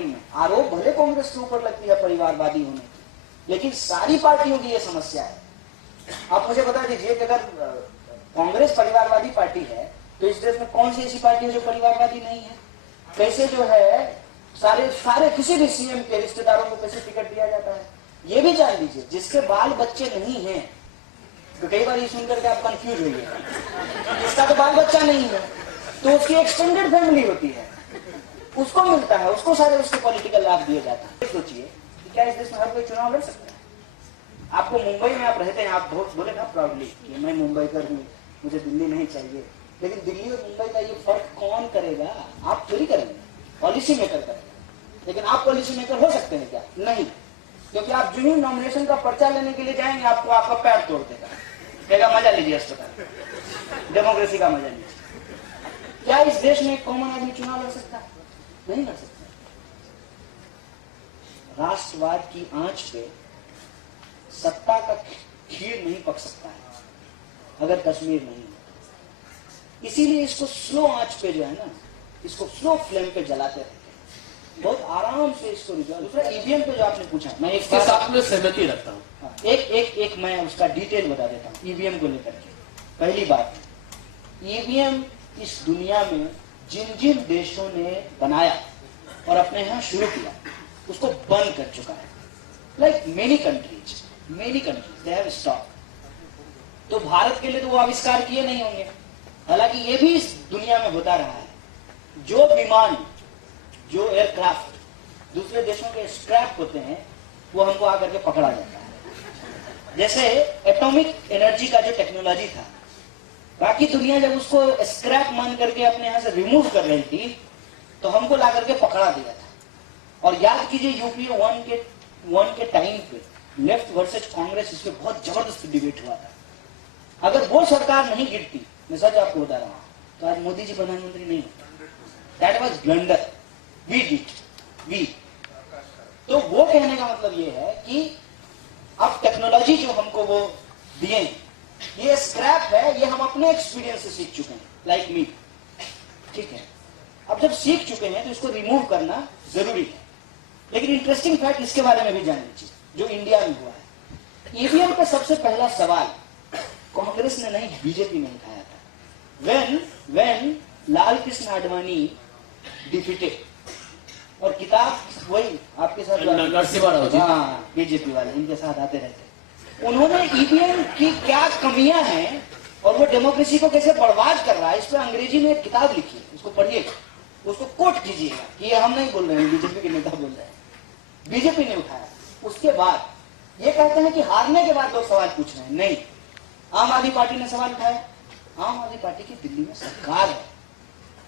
Party में आरोप भले कांग्रेस के ऊपर लगती है परिवारवादी होने की, लेकिन सारी पार्टियों की यह समस्या है। आप मुझे बता दीजिए कि अगर कांग्रेस परिवारवादी पार्टी है तो इस देश में कौन सी ऐसी पार्टी है जो परिवारवादी नहीं है? कैसे जो है सारे किसी भी सीएम के रिश्तेदारों को कैसे टिकट दिया जाता है? ये भी जान लीजिए, जिसके बाल बच्चे नहीं हैं, तो कई बार ये सुनकर के आप कंफ्यूज होइए, इसका तो बाल बच्चा नहीं है तो उसकी एक्सटेंडेड फैमिली होती है, उसको मिलता है, उसको सारे उसके पॉलिटिकल लाभ दिए जाते हैं। सोचिए कि क्या इस देश में हर कोई चुनाव लड़ सकता है? आपको मुंबई में आप रहते हैं, आप बहुत बोले ना प्राउडली कि मैं मुंबई कर हूं, मुझे दिल्ली नहीं चाहिए, लेकिन दिल्ली और मुंबई का ये फर्क कौन करेगा? आप थोड़ी करेंगे, पॉलिसी मेकर करेंगे। लेकिन आप पॉलिसी मेकर हो सकते हैं क्या? नहीं, क्योंकि आप जो ही नॉमिनेशन का पर्चा लेने के लिए जाएंगे आपको आपका पैर तोड़ देगा, कहेगा मजा लीजिए अस्पताल, डेमोक्रेसी का मजा लीजिए। क्या इस देश में एक कॉमन आदमी चुनाव लड़ सकता है? नहीं लड़ सकता। राष्ट्रवाद की आंच पे सत्ता का खीर नहीं पक सकता है अगर कश्मीर नहीं है। इसीलिए इसको स्लो आंच पे जो है ना, इसको स्लो फ्लेम पे जलाते रहते हैं, बहुत आराम से इसको रिजॉल्व। दूसरा ईवीएम पे जो आपने पूछा, मैं इसके साथ में सहमति रखता हूँ। एक मैं उसका डिटेल बता देता हूँ ईवीएम को लेकर के। पहली बात, ईवीएम इस दुनिया में जिन जिन देशों ने बनाया और अपने यहां शुरू किया उसको बंद कर चुका है। Like many countries they have stop. तो भारत के लिए तो वो आविष्कार किए नहीं होंगे, हालांकि ये भी इस दुनिया में होता रहा है। जो विमान, जो एयरक्राफ्ट दूसरे देशों के स्क्रैप होते हैं वो हमको आकर के पकड़ा जाता है। जैसे एटॉमिक एनर्जी का जो टेक्नोलॉजी था, बाकी दुनिया जब उसको स्क्रैप मान करके अपने यहां से रिमूव कर रही थी तो हमको ला करके पकड़ा दिया था। और याद कीजिए यूपीए वन के टाइम पे लेफ्ट वर्सेज कांग्रेस, इस पे बहुत जबरदस्त डिबेट हुआ था। अगर वो सरकार नहीं गिरती, मैं सच आपको बता रहा हूं, तो आज मोदी जी प्रधानमंत्री नहीं होते। That was blunder, we did. तो वो कहने का मतलब ये है कि अब टेक्नोलॉजी जो हमको वो दिए, ये स्क्रैप है, ये हम अपने एक्सपीरियंस से सीख चुके हैं, लाइक मी। ठीक है, अब जब सीख चुके हैं तो इसको रिमूव करना जरूरी है। लेकिन इंटरेस्टिंग फैक्ट इसके बारे में भी जान लीजिए जो इंडिया में हुआ है। ईवीएम का सबसे पहला सवाल कांग्रेस ने नहीं, बीजेपी ने उठाया था। व्हेन लाल कृष्ण आडवाणी डिफीटेड, और किताब वही आपके साथ बीजेपी वाले इनके साथ आते रहते, उन्होंने ईवीएम की क्या कमियां हैं और वो डेमोक्रेसी को कैसे बर्बाद कर रहा है, इस पर अंग्रेजी में एक किताब लिखी है, उसको पढ़िए, उसको कोट कीजिएगा कि ये हम नहीं बोल रहे हैं, बीजेपी के नेता बोल रहे हैं, बीजेपी ने उठाया। उसके बाद ये कहते हैं कि हारने के बाद लोग सवाल पूछ रहे हैं, नहीं, आम आदमी पार्टी ने सवाल उठाया। आम आदमी पार्टी की दिल्ली में सरकार है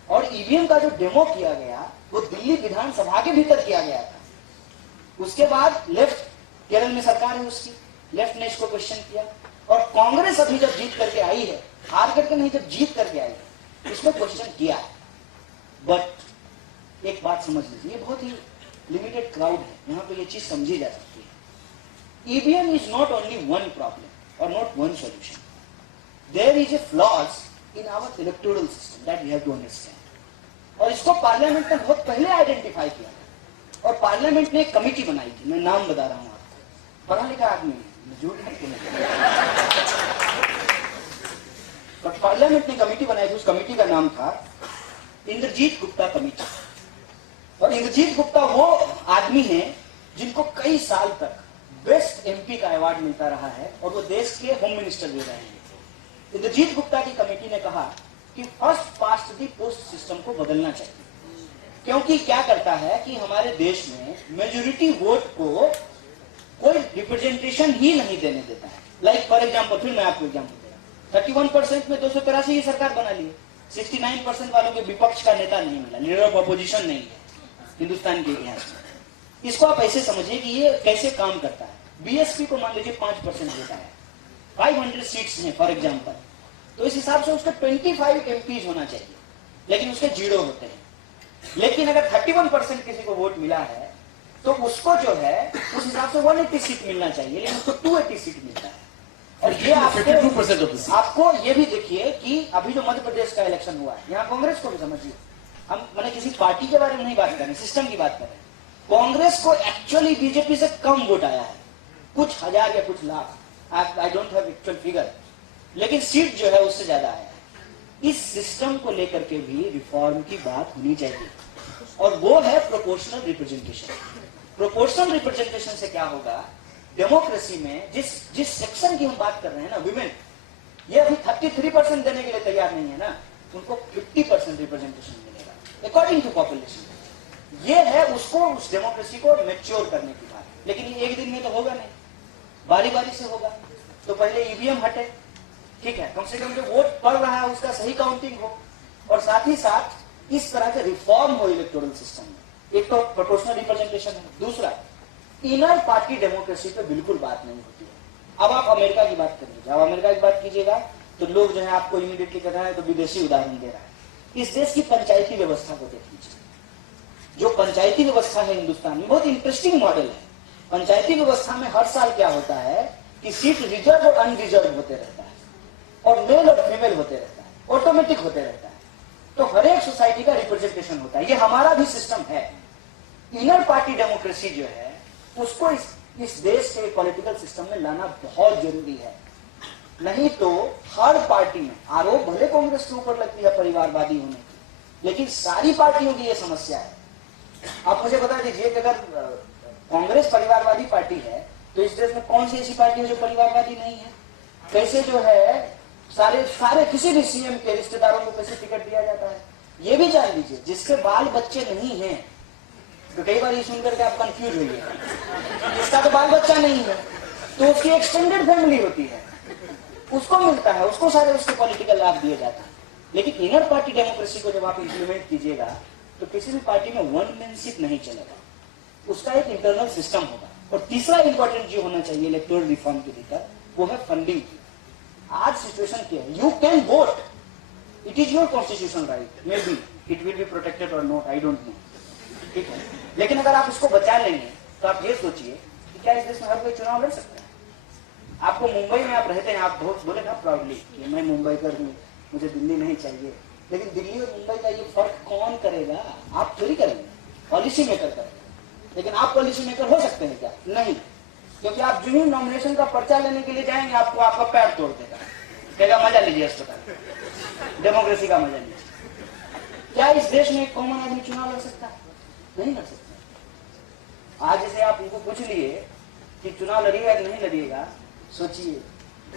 और ईवीएम का जो डेमो किया गया वो दिल्ली विधानसभा के भीतर किया गया था। उसके बाद लेफ्ट, केरल में सरकार है उसकी, लेफ्ट ने इसको क्वेश्चन किया और कांग्रेस अभी जब जीत करके आई है, हार करके नहीं, जब जीत करके आई है, इसमें क्वेश्चन किया। बट एक बात समझ लीजिए, ये बहुत ही लिमिटेड क्राउड है, यहां पे ये चीज समझी जा सकती है। EVM is not only one problem और not one solution, there is a flaws in our electoral system that we have to understand. और इसको पार्लियामेंट ने बहुत पहले आइडेंटिफाई किया और पार्लियामेंट ने एक कमिटी बनाई थी, मैं नाम बता रहा हूं आपको, पढ़ा लिखा आदमी है, झूठ नहीं। बट पार्लियामेंट ने कमिटी बनाई थी, उस कमिटी का नाम था इंद्रजीत गुप्ता कमेटी। और इंद्रजीत गुप्ता वो आदमी है जिनको कई साल तक बेस्ट एमपी का अवार्ड मिलता रहा है और वो देश के होम मिनिस्टर भी रहे हैं। इंद्रजीत गुप्ता की कमेटी ने कहा कि first past the post system को बदलना चाहिए, क्योंकि क्या करता है कि हमारे देश में मेजोरिटी वोट को कोई रिप्रेजेंटेशन ही नहीं देने देता है। लाइक फॉर एग्जाम्पल, फिर मैं आपको एग्जाम्पल दे रहा हूं, 31% में 283 की सरकार बना ली, 69% वालों के विपक्ष का नेता नहीं मिला, लीडर ऑफ अपोजिशन नहीं है हिंदुस्तान के इतिहास में। इसको आप ऐसे समझिए कि ये कैसे काम करता है। बीएसपी को मान लीजिए 5% देता है, 500 सीट्स हैं फॉर एग्जाम्पल, तो इस हिसाब से उसके 25 एमपीज होना चाहिए, लेकिन उसके 0 होते हैं। लेकिन अगर 31% किसी को वोट मिला है तो उसको जो है उस हिसाब से 180 सीट मिलना चाहिए, लेकिन उसको 280 सीट मिलता है। और ये आपको ये भी देखिए कि अभी जो मध्य प्रदेश का इलेक्शन हुआ है, यहाँ कांग्रेस को भी समझिए, हम मैंने किसी पार्टी के बारे में नहीं बात कर रहे, सिस्टम की बात कर रहे हैं। कांग्रेस को एक्चुअली बीजेपी से कम वोट आया है, कुछ हजार या कुछ lakh, I don't have actual figure, लेकिन सीट जो है उससे ज्यादा आया है। इस सिस्टम को लेकर के भी रिफॉर्म की बात होनी चाहिए, और वो है प्रोपोर्शनल रिप्रेजेंटेशन। प्रोपोर्शनल रिप्रेजेंटेशन से क्या होगा, डेमोक्रेसी में जिस सेक्शन की हम बात कर रहे हैं ना, विमेन, ये अभी 33% देने के लिए तैयार नहीं है ना, उनको 50% रिप्रेजेंटेशन मिलेगा अकॉर्डिंग टू पॉपुलेशन। ये है उसको, उस डेमोक्रेसी को मैच्योर करने की बात। लेकिन ये एक दिन में तो होगा नहीं, बारी बारी से होगा। तो पहले ईवीएम हटे, ठीक है, कम से कम जो वोट पड़ रहा है उसका सही काउंटिंग हो, और साथ ही साथ इस तरह के रिफॉर्म हो इलेक्टोरल सिस्टम में। एक तो प्रोपोर्शनल रिप्रेजेंटेशन है, दूसरा इनर पार्टी डेमोक्रेसी पे बिल्कुल बात नहीं होती है। अब आप अमेरिका की बात करिए, जब अमेरिका की बात कीजिएगा तो लोग जो है आपको इमीडिएटली कहते हैं तो विदेशी उदाहरण दे रहा है। इस देश की पंचायती व्यवस्था को देख लीजिए, जो पंचायती व्यवस्था है हिंदुस्तान में, बहुत इंटरेस्टिंग मॉडल है। पंचायती व्यवस्था में हर साल क्या होता है कि सीट रिजर्व और अनरिजर्व होते रहता है, और मेल और फीमेल होते रहता है, ऑटोमेटिक होते रहता है। तो हर एक सोसाइटी का रिप्रेजेंटेशन होता है, ये हमारा भी सिस्टम है। इनर पार्टी डेमोक्रेसी जो है उसको इस देश के पॉलिटिकल सिस्टम में लाना बहुत जरूरी है। नहीं तो हर पार्टी में आरोप भले कांग्रेस के ऊपर लगती है परिवारवादी होने की, लेकिन सारी पार्टियों की यह समस्या है। आप मुझे बता दीजिए कि अगर कांग्रेस परिवारवादी पार्टी है तो इस देश में कौन सी ऐसी पार्टी है जो परिवारवादी नहीं है? कैसे जो है सारे किसी भी सीएम के रिश्तेदारों को कैसे टिकट दिया जाता है, ये भी जान लीजिए। जिसके बाल बच्चे नहीं हैं, तो कई बार ये सुनकर के आप कंफ्यूज होइए, जिसका तो बाल बच्चा नहीं है तो उसकी एक्सटेंडेड फैमिली होती है, उसको मिलता है, उसको सारे उसके पॉलिटिकल लाभ दिए जाता है। लेकिन इनर पार्टी डेमोक्रेसी को जब आप इंप्लीमेंट कीजिएगा तो किसी भी पार्टी में वन मैनशिप नहीं चलेगा, उसका एक इंटरनल सिस्टम होगा। और तीसरा इंपॉर्टेंट जो होना चाहिए इलेक्टोरल रिफॉर्म के भीतर, वो है फंडिंग की। आज सिचुएशन क्या है, you can vote, it is your constitution right, may be it will be protected और नॉट, आई डोंट नो, ठीक है। लेकिन अगर आप इसको बचा लेंगे तो आप ये सोचिए कि क्या इस देश में हर कोई चुनाव लड़ सकता है? आपको मुंबई में आप रहते हैं, आप बहुत बोले ना प्राउडली कि मैं मुंबई कर हूं, मुझे दिल्ली नहीं चाहिए, लेकिन दिल्ली और मुंबई का ये फर्क कौन करेगा? आप थोड़ी करेंगे, पॉलिसी मेकर करेंगे। लेकिन आप पॉलिसी मेकर हो सकते हैं क्या? नहीं, क्योंकि आप जो ही नॉमिनेशन का पर्चा लेने के लिए जाएंगे आपको आपका पैर तोड़ देगा, कहेगा मजा लीजिए अस्पताल, डेमोक्रेसी का मजा लीजिए। क्या इस देश में एक कॉमन आदमी चुनाव लड़ सकता है? नहीं लड़ सकता। आज जैसे आप उनको पूछ लिए कि चुनाव लड़िएगा कि नहीं लड़िएगा, सोचिए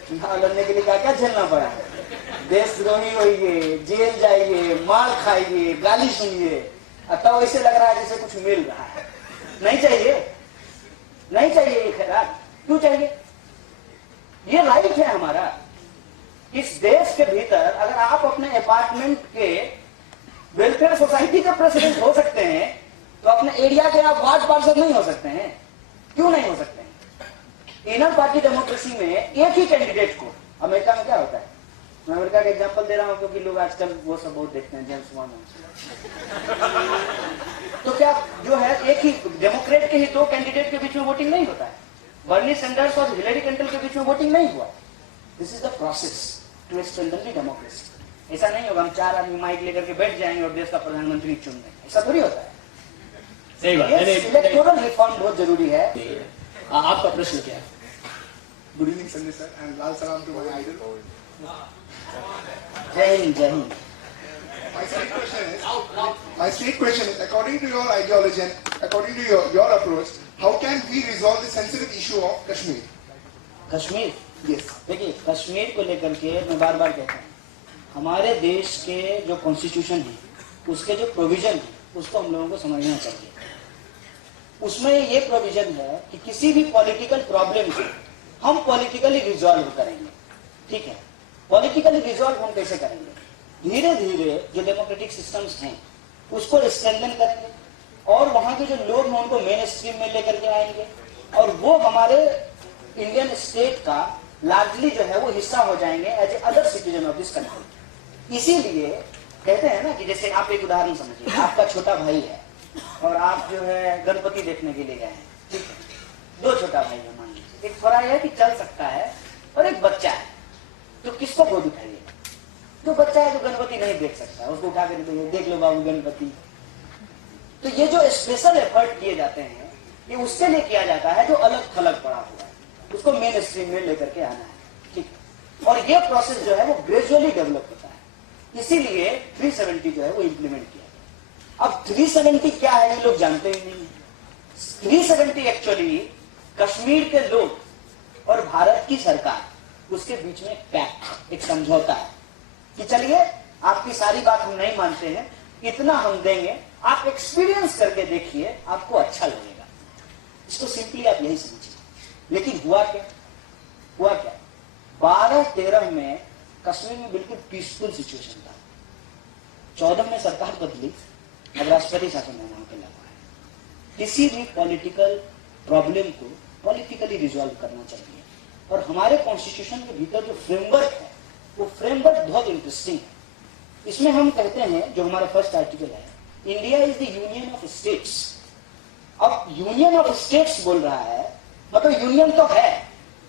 चुनाव लड़ने के लिए क्या क्या झेलना पड़ा है। देशद्रोही होइए, जेल जाइए, मार खाइए, गाली सुनिए, तब ऐसे लग रहा है जैसे कुछ मिल रहा है। नहीं चाहिए, नहीं चाहिए ये खैरात, क्यों चाहिए? ये राइट है हमारा। इस देश के भीतर अगर आप अपने अपार्टमेंट के वेलफेयर सोसाइटी के प्रेसिडेंट हो सकते हैं तो अपने एरिया के आप वार्ड पार्षद नहीं हो सकते हैं? क्यों नहीं हो सकते हैं? इनर पार्टी डेमोक्रेसी में एक ही कैंडिडेट को, अमेरिका में क्या होता है, मैं अमेरिका का एग्जांपल दे रहा हूं क्योंकि लोग आजकल वो सब बहुत देखते हैं, जेम्स बॉन्ड। तो क्या जो है एक ही डेमोक्रेट के ही दो कैंडिडेट के बीच में वोटिंग नहीं होता है? बर्नी सैंडर्स और हिलेरी क्लिंटन के बीच में वोटिंग नहीं हुआ। This is the process to strengthen the democracy. ऐसा नहीं होगा हम चार आदमी माइक लेकर के बैठ जाएंगे और देश का प्रधानमंत्री चुन लेंगे, ऐसा थोड़ी होता है। सही बात है। इलेक्टोरल रिफॉर्म बहुत जरूरी है। आपका प्रश्न क्या है? Good evening, Sanjay sir, and lal salam to my idol. जय हिंद, जय Hind. My straight question is, according to your ideology and according to your approach, how can we resolve the sensitive issue of Kashmir? Kashmir, Yes. देखिए कश्मीर को लेकर के मैं बार बार कहता हूँ, हमारे देश के जो कॉन्स्टिट्यूशन है, उसके जो प्रोविजन है, उसको हम लोगों को समझना चाहिए। उसमें ये प्रोविजन है कि किसी भी पॉलिटिकल प्रॉब्लम को हम पॉलिटिकली रिजॉल्व करेंगे, ठीक है। पॉलिटिकली रिजॉल्व हम कैसे करेंगे? धीरे धीरे जो डेमोक्रेटिक सिस्टम्स हैं उसको स्ट्रेंथन करेंगे, और वहां के जो लोग हैं उनको मेन स्ट्रीम में लेकर के आएंगे, और वो हमारे इंडियन स्टेट का लार्जली जो है वो हिस्सा हो जाएंगे as a other citizen of this country. इसीलिए कहते हैं ना कि जैसे आप एक उदाहरण समझिए, आपका छोटा भाई है और आप जो है गणपति देखने के लिए गए हैं, ठीक है। दो छोटा भाई है, मान लीजिए, एक थोड़ा है कि चल सकता है और एक बच्चा है, तो किसको गोद उठाइए? जो बच्चा है जो गणपति नहीं देख सकता, उसको उठा कर देख लो बाबू गणपति। तो ये जो स्पेशल एफर्ट किए जाते हैं ये उसके लिए किया जाता है जो अलग थलग पड़ा हुआ है, उसको मेन स्ट्रीम में लेकर के आना है, ठीक। और ये प्रोसेस जो है वो ग्रेजुअली डेवलप होता है, इसीलिए 370 जो है वो इंप्लीमेंट किया गया। अब 370 क्या है ये लोग जानते ही नहीं है। 370 एक्चुअली कश्मीर के लोग और भारत की सरकार उसके बीच में पैक्ट, एक समझौता है कि चलिए आपकी सारी बात हम नहीं मानते हैं, इतना हम देंगे, आप एक्सपीरियंस करके देखिए, आपको अच्छा लगेगा। इसको सिंपली आप यही समझिए। लेकिन हुआ क्या? 12-13 में कश्मीर में बिल्कुल पीसफुल सिचुएशन था। 14 में सरकार बदली, अब राष्ट्रपति शासन वहां पे लगा है। किसी भी पॉलिटिकल प्रॉब्लम को पॉलिटिकली रिजॉल्व करना चाहिए, और हमारे कॉन्स्टिट्यूशन के भीतर जो फ्रेमवर्क है वो फ्रेमवर्क बहुत इंटरेस्टिंग है। इसमें हम कहते हैं, जो हमारा फर्स्ट आर्टिकल है, India is the union of states. अब यूनियन ऑफ स्टेट्स बोल रहा है, मतलब यूनियन तो है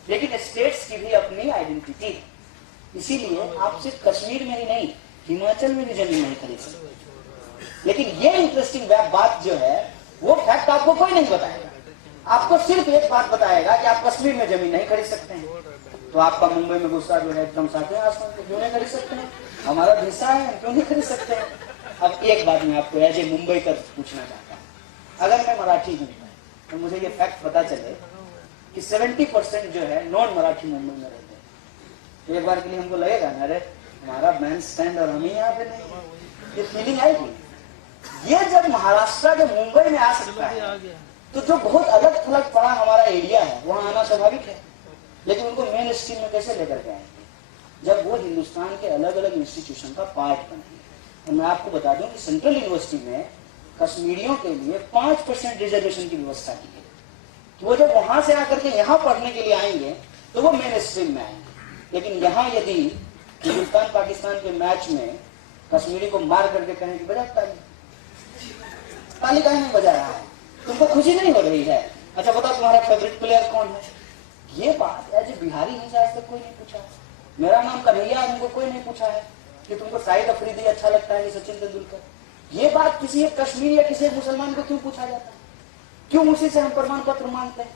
लेकिन स्टेट्स की भी अपनी आइडेंटिटी है। इसीलिए आप सिर्फ कश्मीर में ही नहीं, हिमाचल में भी जमीन नहीं खरीद सकते। लेकिन ये इंटरेस्टिंग बात जो है वो फैक्ट आपको कोई नहीं बताएगा। आपको सिर्फ एक बात बताएगा कि आप कश्मीर में जमीन नहीं खरीद सकते हैं। तो आपका मुंबई में गुस्सा जो है एकदम सातवें आसमान पे, क्यों नहीं खरीद सकते हैं? हमारा हिस्सा है, क्यों नहीं खरीद सकते हैं? अब एक बात मैं आपको एज ए मुंबई कर पूछना चाहता हूँ, अगर मैं मराठी हूँ तो मुझे ये फैक्ट पता चले कि 70% जो है नॉन मराठी मुंबई में रहते हैं, तो एक बार के लिए हमको लगेगा ना, अरे हमारा बैंड स्टैंड और हम ही यहाँ पे नहीं, ये फीलिंग आएगी। ये जब महाराष्ट्र के मुंबई में आ सकता है तो जो बहुत अलग थलग पड़ा हमारा एरिया है वहां आना स्वाभाविक है। लेकिन उनको मेन स्ट्रीम में कैसे लेकर के आएंगे जब वो हिंदुस्तान के अलग अलग इंस्टीट्यूशन का पार्ट बनेंगे। और मैं आपको बता दूं कि सेंट्रल यूनिवर्सिटी में कश्मीरियों के लिए 5% रिजर्वेशन की व्यवस्था की गई, कि वो जब वहां से आकर के यहाँ पढ़ने के लिए आएंगे तो वो मेन स्ट्रीम में आएंगे। लेकिन यहाँ यदि हिंदुस्तान पाकिस्तान के मैच में कश्मीरी को मार करके कहें कि बजा ताली, ताली काहे नहीं बजा रहा है, तुमको खुशी नहीं हो रही है, अच्छा बताओ तुम्हारा फेवरेट प्लेयर कौन है? ये बात एज ए बिहारी ही आज तक कोई नहीं पूछा। मेरा नाम कन्हैया, हमको कोई नहीं पूछा है कि तुमको शाहिद अफरीदी अच्छा लगता है कि सचिन तेंदुलकर। ये बात किसी एक कश्मीरी या किसी एक मुसलमान को क्यों पूछा जाता है? क्यों उसी से हम प्रमाण पत्र मांगते हैं?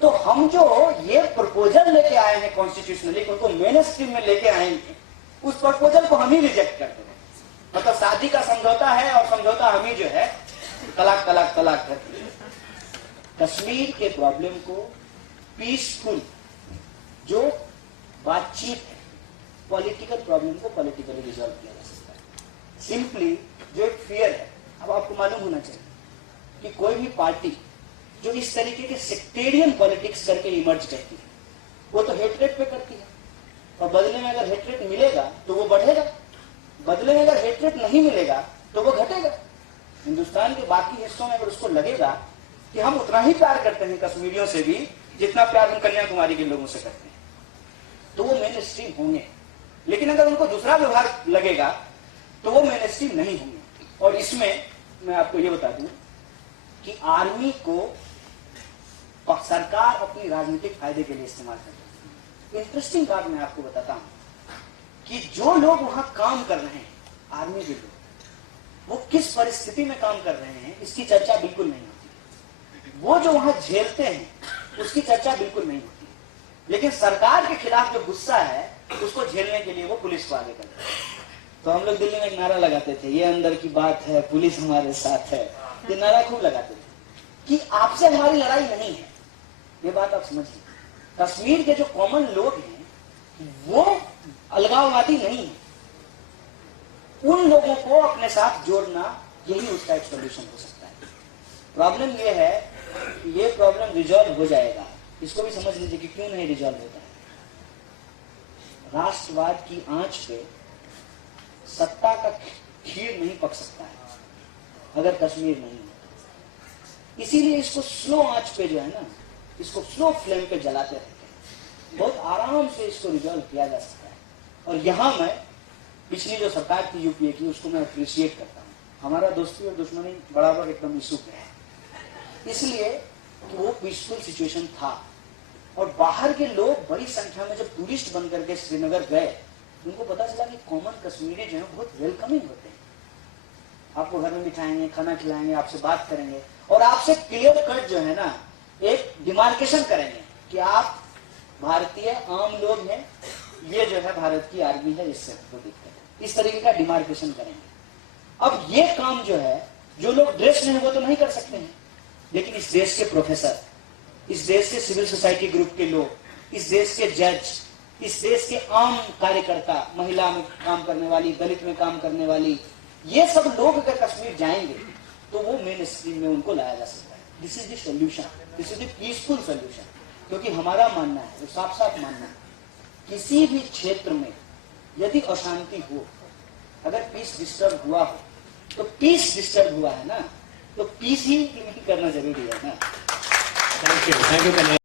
तो हम जो ये प्रपोजल लेके आए हैं कॉन्स्टिट्यूशनली, उनको मेन स्ट्रीम में लेके आएंगे, उस प्रपोजल को हम ही रिजेक्ट कर देंगे। मतलब शादी का समझौता है और समझौता हम ही जो है तलाक तलाक तलाक करते हैं। कश्मीर के प्रॉब्लम को पीसफुल जो बातचीत है, पॉलिटिकल प्रॉब्लम को पॉलिटिकली रिजॉल्व किया जा सकता है। सिंपली जो एक फियर है, अब आपको मालूम होना चाहिए कि कोई भी पार्टी जो इस तरीके के सेक्टेरियन पॉलिटिक्स करके इमर्ज करती है वो तो हेटरेट पे करती है, और बदले में अगर हेटरेट मिलेगा तो वो बढ़ेगा, बदले में अगर हेटरेट नहीं मिलेगा तो वो घटेगा। हिंदुस्तान के बाकी हिस्सों में अगर उसको लगेगा कि हम उतना ही प्यार करते हैं कश्मीरियों से भी जितना प्यार हम कन्याकुमारी के लोगों से करते हैं, तो वो मेन स्ट्रीम होंगे। लेकिन अगर उनको दूसरा व्यवहार लगेगा तो वो मेन स्ट्रीम नहीं होंगे। और इसमें मैं आपको ये बता दूं कि आर्मी को सरकार अपनी राजनीतिक फायदे के लिए इस्तेमाल करती है। इंटरेस्टिंग बात मैं आपको बताता हूं कि जो लोग वहां काम कर रहे हैं, आर्मी के लोग, वो किस परिस्थिति में काम कर रहे हैं इसकी चर्चा बिल्कुल नहीं होती। वो जो वहां झेलते हैं उसकी चर्चा बिल्कुल नहीं होती। लेकिन सरकार के खिलाफ जो गुस्सा है उसको झेलने के लिए वो पुलिस को आगे करते हैं। तो हम लोग दिल्ली में एक नारा लगाते थे, ये अंदर की बात है, पुलिस हमारे साथ है। ये नारा खूब लगाते थे कि आपसे हमारी लड़ाई नहीं है। ये बात आप समझिए, कश्मीर के जो कॉमन लोग हैं वो अलगाववादी नहीं है। उन लोगों को अपने साथ जोड़ना यही उसका एक सोल्यूशन हो सकता है। प्रॉब्लम ये है कि ये प्रॉब्लम रिजॉल्व हो जाएगा, इसको भी समझ लीजिए कि क्यों नहीं रिजॉल्व होता है। राष्ट्रवाद की आंच पे सत्ता का खीर नहीं पक सकता है अगर कश्मीर नहीं होता। इसीलिए इसको स्लो आंच पे जो है ना, इसको स्लो फ्लेम पे जलाते रहते हैं, बहुत आराम से इसको रिजॉल्व किया जा सकता है। और यहां मैं पिछली जो सरकार थी यूपीए की, उसको मैं अप्रिशिएट करता हूँ। हमारा दोस्ती और दुश्मनी बराबर एकदम इशू पे है, इसलिए कि वो पीसफुल सिचुएशन था। और बाहर के लोग बड़ी संख्या में जब टूरिस्ट बन करके श्रीनगर गए, उनको पता चला कि कॉमन कश्मीरी जो है बहुत वेलकमिंग होते हैं। आपको घर में बिठाएंगे, खाना खिलाएंगे, आपसे बात करेंगे और आपसे क्लियर कट जो है ना एक डिमार्केशन करेंगे कि आप भारतीय आम लोग हैं, ये जो है भारत की आर्मी है, इससे आपको दिक्कत है, इस तरीके का डिमार्केशन करेंगे। अब ये काम जो है, जो लोग ड्रेस में है वो तो नहीं कर सकते हैं, लेकिन इस देश के प्रोफेसर, इस देश के सिविल सोसाइटी ग्रुप के लोग, इस देश के जज, इस देश के आम कार्यकर्ता, महिला में काम करने वाली, दलित में काम करने वाली, ये सब लोग अगर कश्मीर जाएंगे तो वो मेन स्ट्रीम में उनको लाया जा सकता है। This is the solution, this is the peaceful solution. क्योंकि हमारा मानना है, वो साफ साफ मानना है, किसी भी क्षेत्र में यदि अशांति हो, अगर पीस डिस्टर्ब हुआ हो, तो पीस डिस्टर्ब हुआ है ना, तो पीस ही इम्प्लीमेंट करना जरूरी है ना। Thank you